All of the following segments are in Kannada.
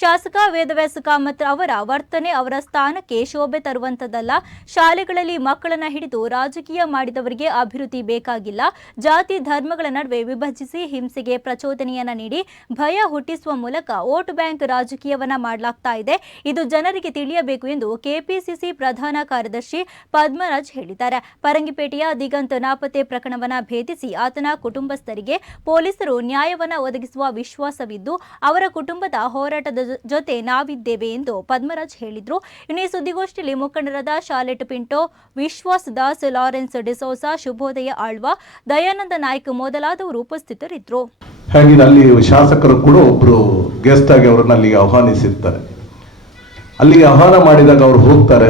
ಶಾಸಕ ವೇದವ್ಯಾಸ ಕಾಮತ್ ಅವರ ವರ್ತನೆ ಅವರ ಸ್ಥಾನಕ್ಕೆ ಶೋಭೆ ತರುವಂತದ್ದಲ್ಲ. ಶಾಲೆಗಳಲ್ಲಿ ಮಕ್ಕಳನ್ನ ಹಿಡಿದು ರಾಜಕೀಯ ಮಾಡಿದವರಿಗೆ ಅಭಿವೃದ್ಧಿ ಬೇಕಾಗಿಲ್ಲ. ಜಾತಿ ಧರ್ಮಗಳ ನಡುವೆ ವಿಭಜಿಸಿ ಹಿಂಸೆಗೆ ಪ್ರಚೋದನೆಯನ್ನ ನೀಡಿ ಭಯ ಹುಟ್ಟಿಸುವ ಮೂಲಕ ವೋಟ್ ಬ್ಯಾಂಕ್ ರಾಜಕೀಯವನ್ನ ಮಾಡಲಾಗ್ತಾ ಇದೆ. ಇದು ಜನರಿಗೆ ತಿಳಿಯಬೇಕು ಎಂದು ಕೆಪಿಸಿಸಿ ಪ್ರಧಾನ ಕಾರ್ಯದರ್ಶಿ ಪದ್ಮರಾಜ್ ಹೇಳಿದ್ದಾರೆ. ಪರಂಗಿಪೇಟೆಯ ದಿಗಂತ ನಾಪತ್ತೆ ಪ್ರಕರಣವನ್ನ ಭೇದಿಸಿ ಆತನ ಕುಟುಂಬಸ್ಥರಿಗೆ ಪೊಲೀಸರು ನ್ಯಾಯವನ್ನ ಒದಗಿಸುವ ವಿಶ್ವಾಸವಿದ್ದು, ಅವರ ಕುಟುಂಬದ ಹೋರಾಟದ ಜೊತೆ ನಾವಿದ್ದೇವೆ ಎಂದು ಪದ್ಮರಾಜ್ ಹೇಳಿದ್ರು. ಇನ್ನು ಈ ಸುದ್ದಿಗೋಷ್ಠಿಯಲ್ಲಿ ಮುಖಂಡರಾದ ಶಾಲೆಟ್ ಪಿಂಟೋ, ವಿಶ್ವಾಸ್ ದಾಸ್, ಲಾರೆನ್ಸ್ ಡಿಸೋಸಾ, ಶುಭೋದಯ ಆಳ್ವ, ದಯಾನಂದ ನಾಯ್ಕ ಮೊದಲಾದವರು ಉಪಸ್ಥಿತರಿದ್ದರು ಹಾಗೆ ಅಲ್ಲಿ ಶಾಸಕರು ಕೂಡ ಒಬ್ರು ಗೆಸ್ಟ್ ಆಗಿ ಅವರನ್ನ ಅಲ್ಲಿಗೆ ಆಹ್ವಾನಿಸಿರ್ತಾರೆ. ಅಲ್ಲಿಗೆ ಆಹ್ವಾನ ಮಾಡಿದಾಗ ಅವ್ರು ಹೋಗ್ತಾರೆ.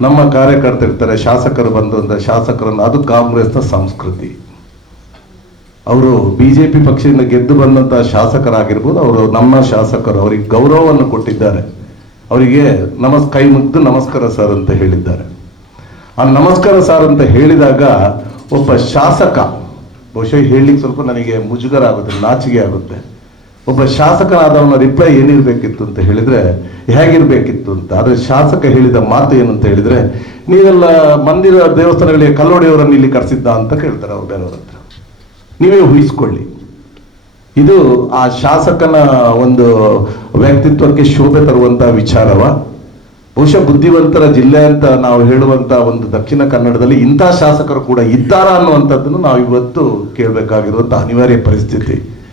ನಮ್ಮ ಕಾರ್ಯಕರ್ತರಿರ್ತಾರೆ, ಶಾಸಕರು ಬಂದು ಶಾಸಕರನ್ನ, ಅದು ಕಾಂಗ್ರೆಸ್ನ ಸಂಸ್ಕೃತಿ. ಅವರು ಬಿಜೆಪಿ ಪಕ್ಷದಿಂದ ಗೆದ್ದು ಬಂದಂತಹ ಶಾಸಕರಾಗಿರ್ಬೋದು, ಅವರು ನಮ್ಮ ಶಾಸಕರು, ಅವರಿಗೆ ಗೌರವವನ್ನು ಕೊಟ್ಟಿದ್ದಾರೆ. ಅವರಿಗೆ ನಮಸ್, ಕೈ ಮುಗ್ದು ನಮಸ್ಕಾರ ಸರ್ ಅಂತ ಹೇಳಿದ್ದಾರೆ. ಆ ನಮಸ್ಕಾರ ಸರ್ ಅಂತ ಹೇಳಿದಾಗ ಒಬ್ಬ ಶಾಸಕ, ಬಹುಶಃ ಹೇಳಲಿಕ್ಕೆ ಸ್ವಲ್ಪ ನನಗೆ ಮುಜುಗರ ಆಗುತ್ತೆ ನಾಚಿಗೆ ಆಗುತ್ತೆ. ಒಬ್ಬ ಶಾಸಕನಾದವನ ರಿಪ್ಲೈ ಏನಿರಬೇಕಿತ್ತು ಅಂತ ಹೇಳಿದ್ರೆ, ಹೇಗಿರ್ಬೇಕಿತ್ತು ಅಂತ. ಆದ್ರೆ ಶಾಸಕ ಹೇಳಿದ ಮಾತು ಏನು ಅಂತ ಹೇಳಿದ್ರೆ, ನೀವೆಲ್ಲ ಮಂದಿರ ದೇವಸ್ಥಾನಗಳಿಗೆ ಕಲ್ಲೋಡಿಯವರನ್ನು ಇಲ್ಲಿ ಕರೆಸಿದ್ದ ಅಂತ ಕೇಳ್ತಾರೆ ಅವ್ರು ಬೇರೆಯವ್ರ ಹತ್ರ. ನೀವೇ ಊಹಿಸ್ಕೊಳ್ಳಿ. ಇದು ಆ ಶಾಸಕನ ಒಂದು ವ್ಯಕ್ತಿತ್ವಕ್ಕೆ ಶೋಭೆ ತರುವಂತಹ ವಿಚಾರವ. ಬಹುಶಃ ಬುದ್ಧಿವಂತರ ಜಿಲ್ಲೆ ಅಂತ ನಾವು ಹೇಳುವಂತ ಒಂದು ದಕ್ಷಿಣ ಕನ್ನಡದಲ್ಲಿ ಇಂಥ ಶಾಸಕರು ಕೂಡ ಇದ್ದಾರಾ ಅನ್ನುವಂಥದ್ದನ್ನು ನಾವು ಇವತ್ತು ಕೇಳಬೇಕಾಗಿರುವಂತಹ ಅನಿವಾರ್ಯ ಪರಿಸ್ಥಿತಿ.